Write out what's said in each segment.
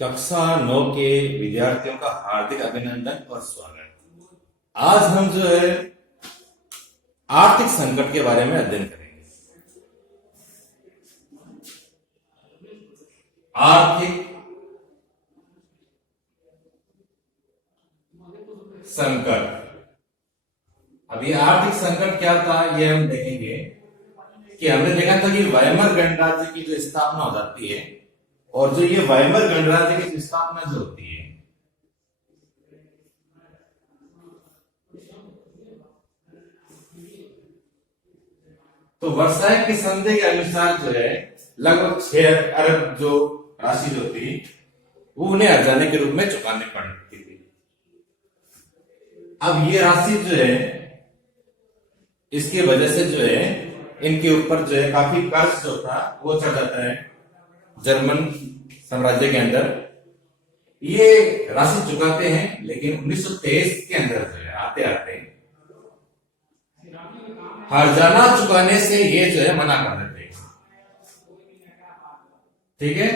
कक्षा 9 के विद्यार्थियों का हार्दिक अभिनंदन और स्वागत। आज हम जो है आर्थिक संकट के बारे में अध्ययन करेंगे। आर्थिक संकट। अब ये आर्थिक संकट क्या था ये हम देखेंगे कि हमने देखा था कि वाइमर गणराज्य की जो स्थापना हो जाती है और जो ये वाइमर गणराज्य की स्थापना जो होती है तो वर्साय की संधि के अनुसार जो है लगभग 6 अरब जो राशि जो थी वो उन्हें हर्जाने के रूप में चुकानी पड़ती थी। अब ये राशि जो है इसकी वजह से जो है इनके ऊपर जो है काफी कर्ज जो था वो चढ़ जाता है। जर्मन साम्राज्य के अंदर ये राशि चुकाते हैं, लेकिन 1923 के अंदर जो है आते आते हर्जाना चुकाने से ये जो है मना कर देते हैं। ठीक है,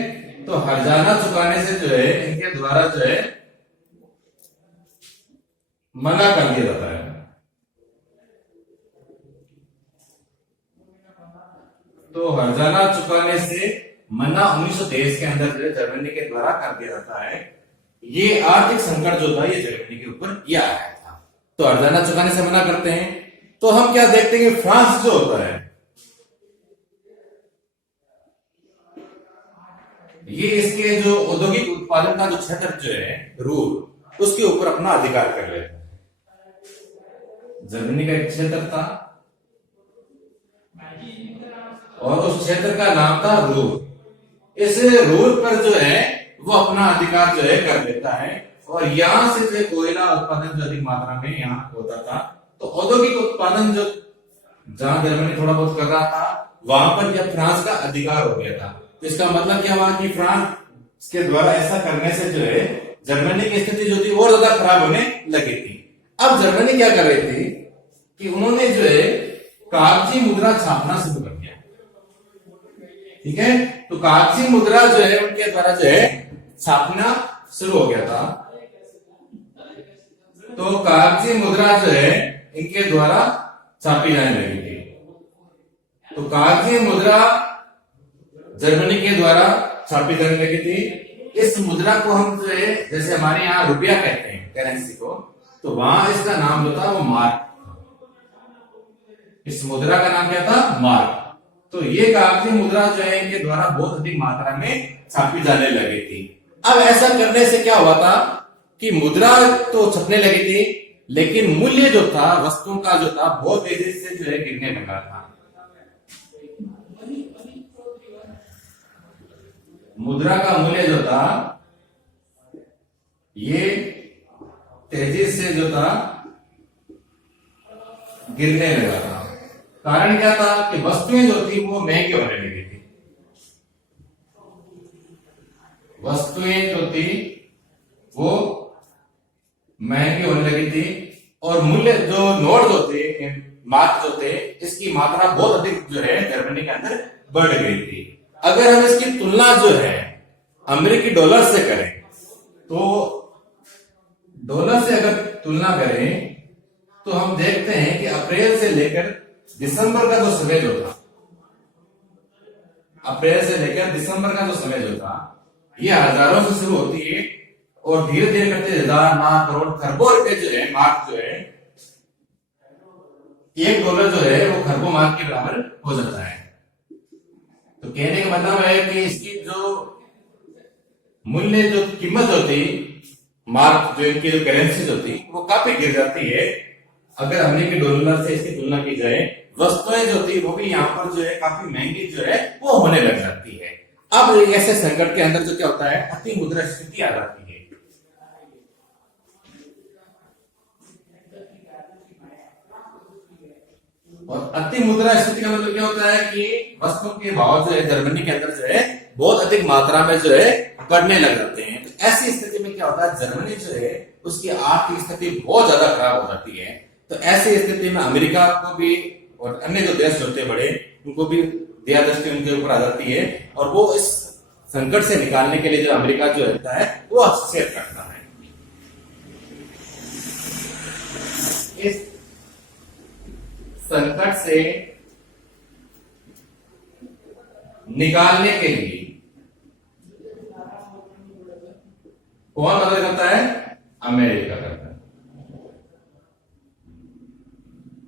तो हर्जाना चुकाने से जो है इनके द्वारा जो है मना कर दिया जाता है। तो हर्जाना चुकाने से मना 1923 के अंदर जो है जर्मनी के द्वारा कर दिया जाता है। ये आर्थिक संकट जो था ये जर्मनी के ऊपर ये आया था। तो हर्जाना चुकाने से मना करते हैं। तो हम क्या देखते हैं कि फ्रांस जो होता है ये इसके जो औद्योगिक उत्पादन का जो क्षेत्र जो है रूर उसके ऊपर अपना अधिकार कर लेता है। जर्मनी का एक क्षेत्र था और उस क्षेत्र का नाम था रूर। इस रूर पर जो है वो अपना अधिकार जो है कर लेता है और यहां से जो कोयला उत्पादन जो अधिक मात्रा में यहाँ होता था। तो औद्योगिक उत्पादन जो जहां जर्मनी थोड़ा बहुत कर रहा था वहां पर जब फ्रांस का अधिकार हो गया था, तो इसका मतलब क्या हुआ कि फ्रांस के द्वारा ऐसा करने से जो है जर्मनी की स्थिति जो थी और ज्यादा खराब होने लगी थी। अब जर्मनी क्या कर रही थी कि उन्होंने जो है कागजी मुद्रा छापना शुरू कर दिया। ठीक है, तो कागजी मुद्रा जो है उनके द्वारा जो है छापना शुरू हो गया था। तो कागजी मुद्रा जो है इनके द्वारा छापी जाने लगी थी। तो कागजी मुद्रा जर्मनी के द्वारा छापी जाने लगी थी। इस मुद्रा को हम जो है जैसे हमारे यहाँ रुपया कहते हैं करेंसी को, तो वहां इसका नाम जो था वो मार्क। इस मुद्रा का नाम क्या था? मार्क। तो ये कागजी मुद्रा जो है इनके द्वारा बहुत अधिक मात्रा में छापी जाने लगी थी। अब ऐसा करने से क्या हुआ था कि मुद्रा तो छपने लगी थी, लेकिन मूल्य जो था वस्तुओं का जो था बहुत तेजी से जो है गिरने लगा था। मुद्रा का मूल्य जो था ये तेजी से जो था गिरने लगा था। कारण क्या था कि वस्तुएं जो थी वो महंगी होने लगी थी। वस्तुएं जो थी वो महंगी होने लगी थी और मूल्य जो नोट जो थे मार्क जो थे इसकी मात्रा बहुत अधिक जो है जर्मनी के अंदर बढ़ गई थी। अगर हम इसकी तुलना जो है अमेरिकी डॉलर से करें तो डॉलर से अगर तुलना करें तो हम देखते हैं कि अप्रैल से लेकर दिसंबर का जो समय जो था, अप्रैल से लेकर दिसंबर का जो समय जो था ये हजारों से शुरू होती है और धीरे धीरे करते हजार लाख करोड़ खरबों रुपए जो है मार्क जो है $1 जो है वो खरबों मार्क के बराबर हो जाता है। तो कहने का मतलब है कि इसकी जो मूल्य जो कीमत होती मार्क जो इनकी जो करेंसी जो थी वो काफी गिर जाती है। अगर अमेरिकी डॉलर से इसकी तुलना की जाए वस्तुएं जो थी वो भी यहाँ पर जो है काफी महंगी जो है वो होने लग जाती है। अब ऐसे संकट के अंदर जो क्या होता है अति मुद्रास्फीति आ जाती है। और अति मुद्रास्फीति का मतलब क्या होता है कि वस्तुओं के भाव जो है जर्मनी के अंदर जो है बहुत अधिक मात्रा में जो है बढ़ने लग जाते हैं। तो ऐसी स्थिति में क्या होता है जर्मनी जो है उसकी आर्थिक स्थिति बहुत ज्यादा खराब हो जाती है। तो ऐसी स्थिति में अमेरिका को भी और अन्य जो देश होते बड़े उनको भी दया दृष्टि उनके ऊपर आ जाती है और वो इस संकट से निकालने के लिए जो अमेरिका जो रहता है वो हस्तक्षेप करता है। इस संकट से निकालने के लिए कौन मदद करता है? अमेरिका करता है।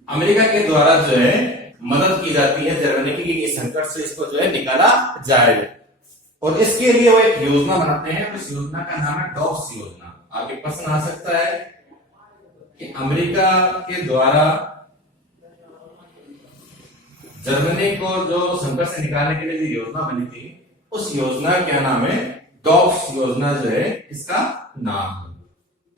अमेरिका के द्वारा जो है मदद की जाती है जर्मनी की, कि संकट से इसको जो है निकाला जाए। और इसके लिए वो एक योजना बनाते हैं, उस योजना का नाम है डॉप्स योजना। आगे प्रश्न आ सकता है कि अमेरिका के द्वारा जर्मनी को जो संकट से निकालने के लिए जो योजना बनी थी, उस योजना का क्या नाम है? डॉप्स योजना जो है इसका नाम है।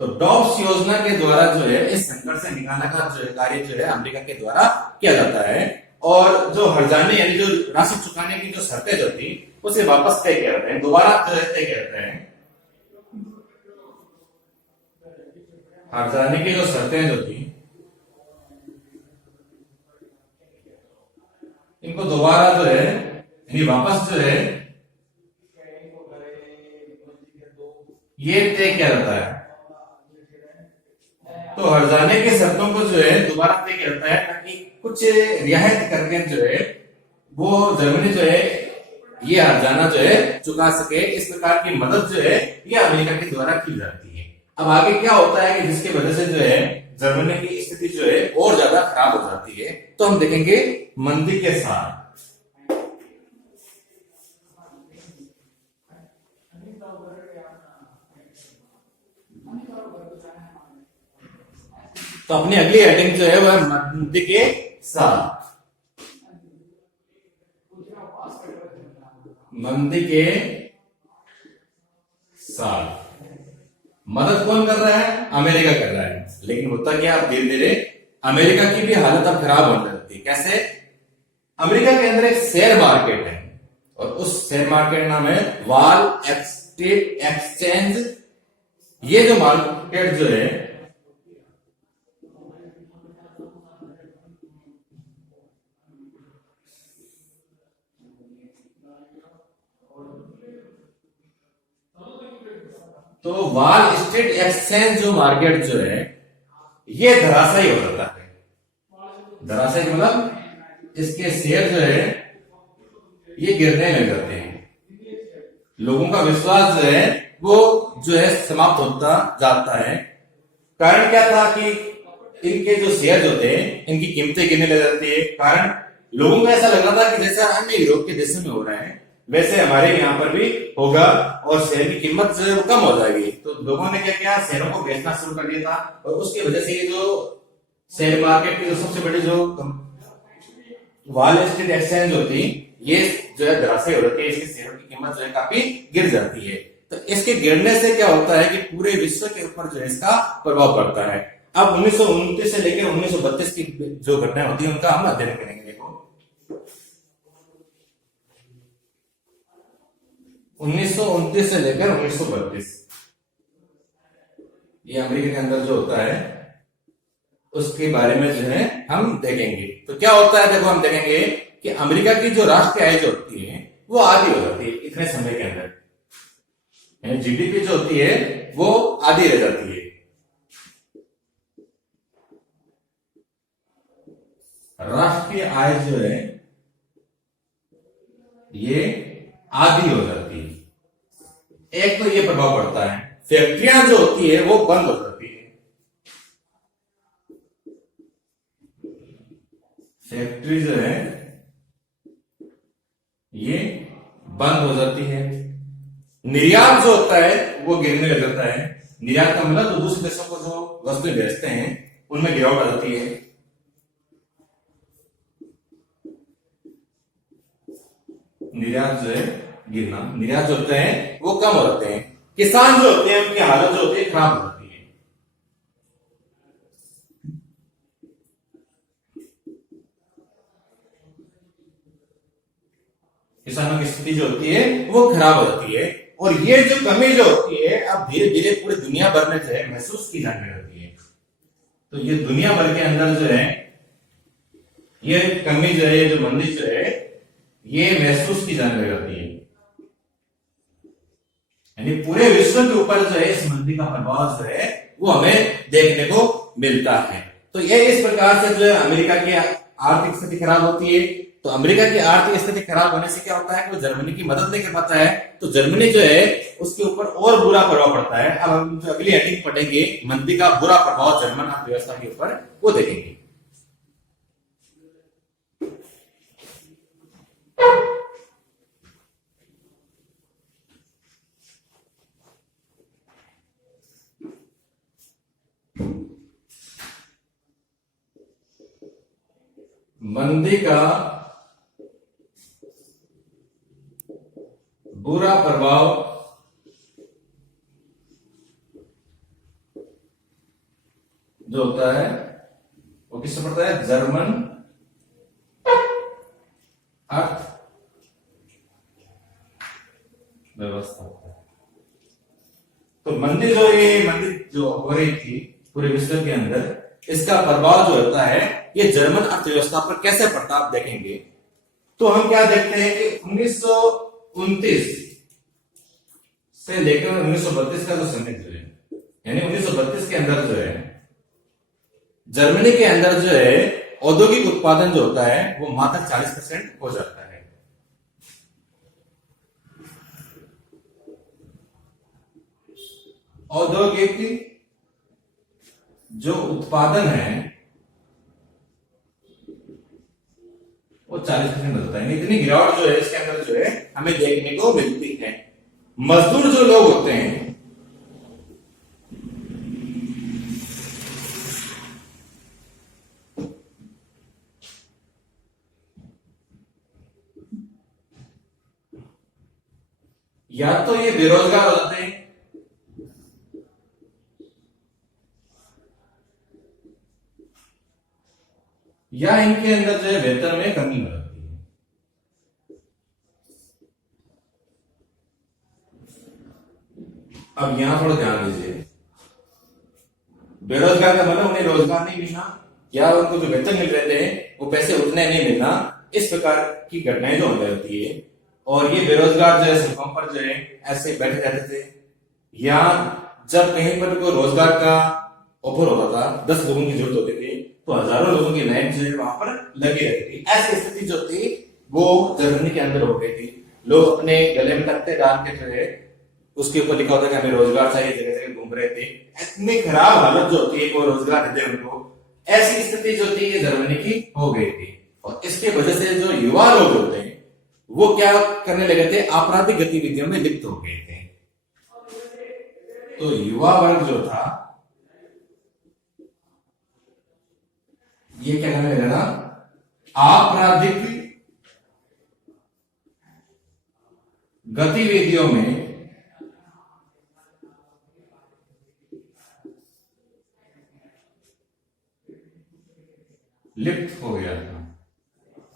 तो डॉप्स योजना के द्वारा जो है इस संकट से निकालने का जो कार्य जो है अमेरिका के द्वारा किया जाता है। और जो हर्जाने यानी जो राशि चुकाने की जो शर्तें जो थी उसे वापस तय करते हैं, दोबारा जो है तय करते हैं। हर्जाने की जो शर्तें जो थी इनको दोबारा जो है यानी वापस जो है ये तय किया जाता है। तो हर्जाने की शर्तों को जो है दोबारा तय किया जाता है ताकि कुछ रियायत करके जो है वो जर्मनी जो है ये हर्जाना जो है चुका सके। इस प्रकार की मदद जो है ये अमेरिका के द्वारा की जाती है। अब आगे क्या होता है कि जिसकी वजह से जो है जर्मनी की स्थिति जो है और ज्यादा खराब हो जाती है। तो हम देखेंगे मंदी के साथ। तो अपनी अगली हेडिंग जो है वह मंदी के साथ। मंदी के साथ मदद कौन कर रहा है? अमेरिका कर रहा है। लेकिन होता क्या, धीरे धीरे अमेरिका की भी हालत अब खराब होने लगती है। कैसे? अमेरिका के अंदर एक शेयर मार्केट है और उस शेयर मार्केट नाम है वॉल स्ट्रीट एक्सचेंज। ये जो मार्केट जो है तो वॉल स्ट्रीट एक्सचेंज जो मार्केट जो है ये धराशायी हो जाता है। धराशायी मतलब इसके शेयर जो है ये गिरने लग जाते हैं। लोगों का विश्वास जो है वो जो है समाप्त होता जाता है। कारण क्या था कि इनके जो शेयर जो थे इनकी कीमतें गिरने लग जाती है। कारण लोगों को ऐसा लग रहा था कि जैसा अन्य यूरोप के देशों में हो रहा है वैसे हमारे यहाँ पर भी होगा और शेयर की कीमत जो है वो कम हो जाएगी। तो लोगों ने क्या किया, शेयरों को बेचना शुरू कर दिया था। और उसकी वजह से ये जो शेयर मार्केट की जो सबसे बड़ी जो वॉल स्ट्रीट एक्सचेंज होती ये जो है धराशायी हो जाती है। इसके शेयरों की कीमत जो है काफी गिर जाती है। तो इसके गिरने से क्या होता है कि पूरे विश्व के ऊपर जो है इसका प्रभाव पड़ता है। अब 1929 से लेकर 1932 की जो घटनाएं होती है उनका हम अध्ययन करेंगे। देखो 1929 से लेकर 1932 ये अमेरिका के अंदर जो होता है उसके बारे में जो है हम देखेंगे। तो क्या होता है, देखो हम देखेंगे कि अमेरिका की जो राष्ट्रीय आय जो होती है वो आधी हो जाती है इतने समय के अंदर। जीडीपी जो होती है वो आधी रह जाती है। राष्ट्रीय आय जो है ये आधी हो जाती है। एक तो ये प्रभाव पड़ता है, फैक्ट्रियां जो होती है वो बंद हो जाती है। फैक्ट्री जो है ये बंद हो जाती है। निर्यात जो होता है वो गिरने लग जाता है। निर्यात का मतलब तो दूसरे देशों को जो वस्तुएं बेचते हैं उनमें गिरावट आ जाती है। निर्यात जो है गिरना, निर्यात जो होते हैं वो कम हो जाते हैं। किसान जो होते हैं उनकी हालत जो होती है खराब हो जाती है। किसानों की स्थिति जो होती है वो खराब हो जाती है। और ये जो कमी जो होती है अब धीरे धीरे पूरी दुनिया भर में जो है महसूस की जाने लगती है। तो ये दुनिया भर के अंदर जो है ये कमी जो है, ये जो मंदी जो है ये महसूस की जाने लगती है। यानी पूरे विश्व के ऊपर जो है इस मंदी का प्रभाव जो है वो हमें देखने को मिलता है। तो ये इस प्रकार से जो है अमेरिका की आर्थिक स्थिति खराब होती है। तो अमेरिका की आर्थिक स्थिति खराब होने से क्या होता है कि वो जर्मनी की मदद लेके पाता है, तो जर्मनी जो है उसके ऊपर और बुरा प्रभाव पड़ता है। अब हम जो अगली हेडिंग पढ़ेंगे मंदी का बुरा प्रभाव जर्मन अर्थव्यवस्था के ऊपर, वो देखेंगे। मंदी का बुरा प्रभाव जो होता है वो किससे पड़ता है? जर्मन अर्थ व्यवस्था। तो मंदी जो हो रही थी पूरे विश्व के अंदर, इसका प्रभाव जो होता है ये जर्मन अर्थव्यवस्था पर कैसे पड़ता आप देखेंगे। तो हम क्या देखते हैं कि 1929 से लेकर 1932 का जो समय जो है, यानी 1932 के अंदर जो है जर्मनी के अंदर जो है औद्योगिक उत्पादन जो होता है वो मात्र 40% हो जाता है। औद्योगिक जो उत्पादन है वो 40% होता है। इतनी गिरावट जो है इसके अंदर जो है हमें देखने को मिलती है। मजदूर जो लोग होते हैं या तो ये बेरोजगार हो जाते हैं या इनके अंदर जो है वेतन में कमी हो जाती है। अब यहां थोड़ा ध्यान दीजिए, बेरोजगार का मतलब उन्हें रोजगार नहीं मिलना या उनको जो वेतन मिल रहे थे वो पैसे उतने नहीं मिलना, इस प्रकार की घटनाएं जो हो जाती है। और ये बेरोजगार जो है सड़कों पर जो है ऐसे बैठे रहते थे, या जब कहीं पर कोई रोजगार का ऑफर होता था, 10 लोगों की जरूरत होती थी तो हजारों लोगों की लाइन जो है वहां पर लगी रहती थी। ऐसी स्थिति जो थी वो जर्मनी के अंदर हो गई थी। लोग अपने गले में तख्ते डाल के जो है उसके ऊपर लिखा होता है कि हमें रोजगार चाहिए, जगह जगह घूम रहे थे। इतनी खराब हालत जो होती है कोई रोजगार देते उनको, ऐसी स्थिति जो थी ये जर्मनी की हो गई थी। और इसके वजह से जो युवा लोग होते हैं वो क्या करने लगे थे? आपराधिक गतिविधियों में लिप्त हो गए थे। तो युवा वर्ग जो था ये क्या करने लगा? आपराधिक गतिविधियों में लिप्त हो गया था।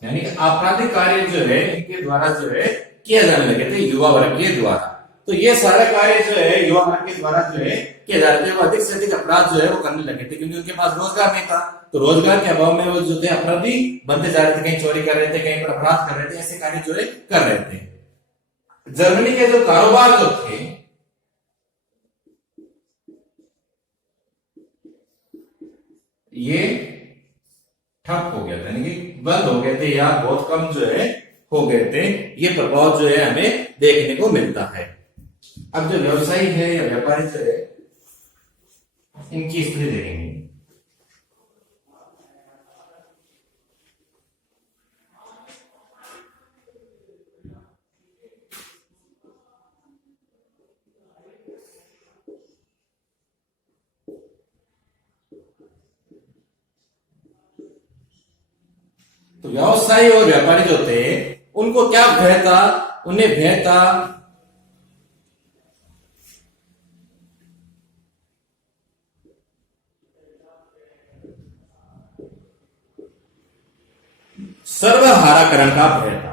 यानी कि आपराधिक कार्य जो है इनके द्वारा जो है किया जाने लगे थे, युवा वर्ग के द्वारा। तो ये सारे कार्य जो है युवा वर्ग के द्वारा जो है किए जा रहे थे। वो अधिक से अधिक अपराध जो है वो करने लगे थे क्योंकि उनके पास रोजगार नहीं था। तो रोजगार के अभाव में वो जो थे अपराधी बनते जा रहे थे, कहीं चोरी कर रहे थे, कहीं पर अपराध कर रहे थे, ऐसे कार्य जो है कर रहे थे। जर्मनी के जो कारोबार जो थे ये ठप हो गया था, यानी कि बंद हो गए थे या बहुत कम जो है हो गए थे। ये प्रभाव जो है हमें देखने को मिलता है। अब जो व्यवसायी है या व्यापारी जो है इनकी स्थिति देखेंगे। तो व्यवसायी और व्यापारी जो थे उनको क्या भय था? उन्हें भय था सर्वहाराकरण का भय था।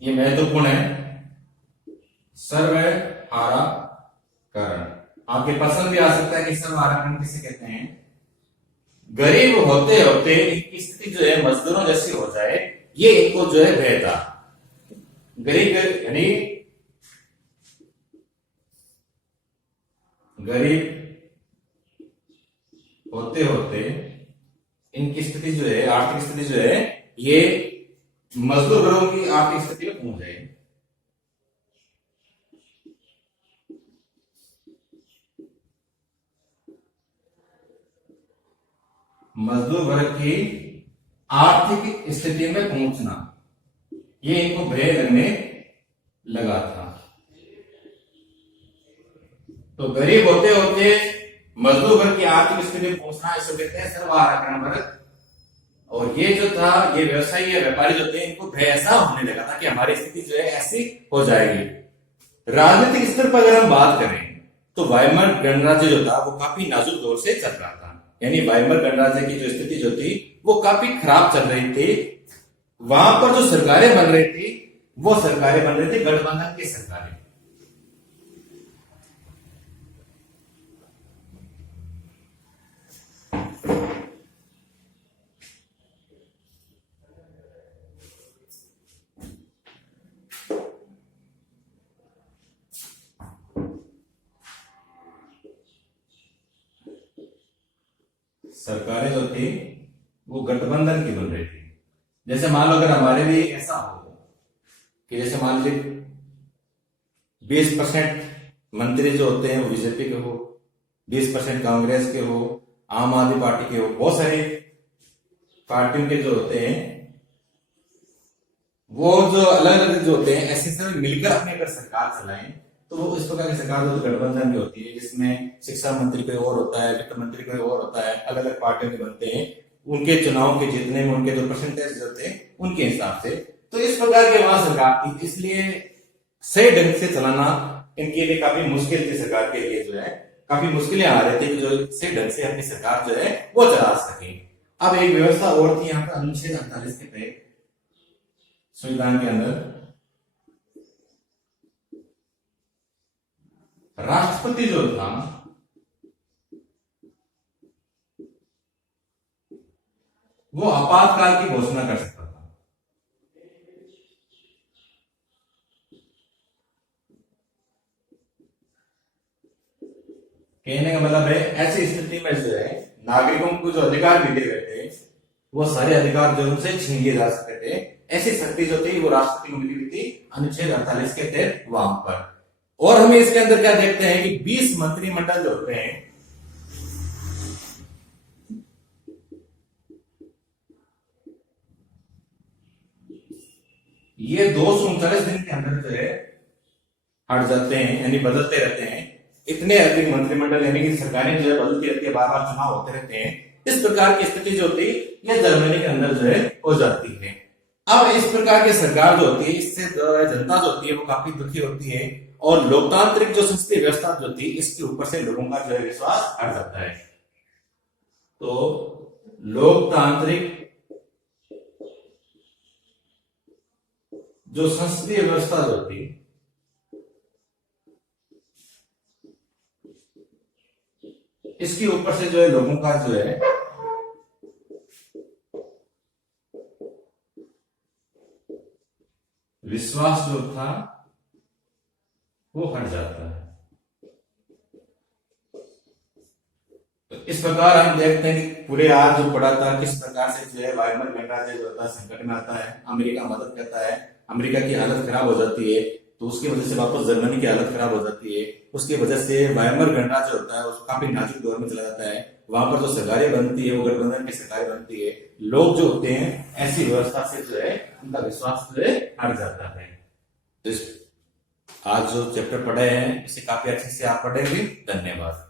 ये महत्वपूर्ण है, सर्वहाराकरण। आपके पसंद भी आ सकता है कि सर्वहाराकरण किसे कहते हैं? गरीब होते होते इनकी स्थिति जो है मजदूरों जैसी हो जाए, ये इनको जो है भय था। गरीब यानी गरीब होते होते इनकी स्थिति जो है, आर्थिक स्थिति जो है, ये मजदूर वर्गों की आर्थिक स्थिति में पहुंच जाएगी। मजदूर वर्ग की आर्थिक स्थिति में पहुंचना, ये इनको भय लगने लगा था। तो गरीब होते होते मजदूर वर्ग की आर्थिक स्थिति में पहुंचना, इसको कहते हैं सर्वहाराकरण वर्ग। और ये जो था, ये व्यवसायी या व्यापारी जो थे, इनको भय ऐसा होने लगा था कि हमारी स्थिति जो है ऐसी हो जाएगी। राजनीतिक स्तर पर अगर हम बात करें तो वाइमर गणराज्य जो था वो काफी नाजुक दौर से चल रहा था। यानी वाइमर गणराज्य की जो स्थिति जो थी वो काफी खराब चल रही थी। वहां पर जो सरकारें बन रही थी वो सरकारें बन रही थी गठबंधन की सरकारें। सरकारें जो थी वो गठबंधन की बन रही थी। जैसे मान लो अगर हमारे भी ऐसा हो कि जैसे मान लीजिए 20% मंत्री जो होते हैं वो बीजेपी के हो, 20% कांग्रेस के हो, आम आदमी पार्टी के हो, बहुत सारी पार्टियों के जो होते हैं वो जो अलग अलग जो होते हैं, ऐसे सब मिलकर अपने अगर सरकार चलाएं तो वो इस प्रकार की सरकार जो गठबंधन की होती है, जिसमें शिक्षा मंत्री कोई और होता है, वित्त मंत्री कोई और होता है, अलग अलग पार्टियों के बनते हैं, उनके चुनाव के जीतने में उनके जो परसेंटेज होते हैं उनके हिसाब से। तो इस प्रकार की वहां सरकार थी, इसलिए सही ढंग से चलाना इनके लिए काफी मुश्किल थी। सरकार के लिए जो है काफी मुश्किलें आ रही थी जो सही ढंग से अपनी सरकार जो है वो चला सके। अब एक व्यवस्था और थी यहाँ पर अनुच्छेद 48 के तहत संविधान के अंदर राष्ट्रपति जो था वो आपातकाल की घोषणा कर सकता था। कहने का मतलब है ऐसी स्थिति में जो है नागरिकों को जो अधिकार मिले हुए थे वो सारे अधिकार जो उनसे छीन लिए जा सकते थे, ऐसी शक्ति जो थी वो राष्ट्रपति को मिली हुई थी अनुच्छेद 48 के तहत वहां पर। और हमें इसके अंदर क्या देखते हैं कि 20 मंत्रिमंडल जो होते हैं ये 239 दिन के अंदर जो है हट जाते हैं, यानी बदलते रहते हैं। इतने अधिक मंत्रिमंडल यानी कि सरकारें जो है बदलती रहती है, बार बार चुनाव होते रहते हैं। इस प्रकार की स्थिति जो होती है यह जर्मनी के अंदर जो है हो जाती है। अब इस प्रकार की सरकार जो होती है इससे जनता जो होती है वो काफी दुखी होती है और लोकतांत्रिक जो संसदीय व्यवस्था जो थी इसके ऊपर से लोगों का जो है विश्वास हट जाता है। तो लोकतांत्रिक जो संसदीय व्यवस्था जो थी इसके ऊपर से जो है लोगों का जो है विश्वास जो था वो हट जाता है। तो इस प्रकार हम देखते हैं कि पूरे आज जो पड़ा था किस प्रकार से जो है वाइमर गणराज्य जो होता है संकट में आता है, अमेरिका मदद करता है, अमेरिका की हालत खराब हो जाती है तो उसकी वजह से वापस जर्मनी की हालत खराब हो जाती है, उसकी वजह से वाइमर गणराज्य होता है उसको काफी नाजुक दौर में चला जाता है। वहां पर जो सरकारें बनती है वो गठबंधन की सरकारें बनती है, लोग जो होते हैं ऐसी व्यवस्था से जो है उनका विश्वास जो है हट जाता है। तो आज जो चैप्टर पढ़े हैं इसे काफी अच्छे से आप पढ़ेंगे। धन्यवाद।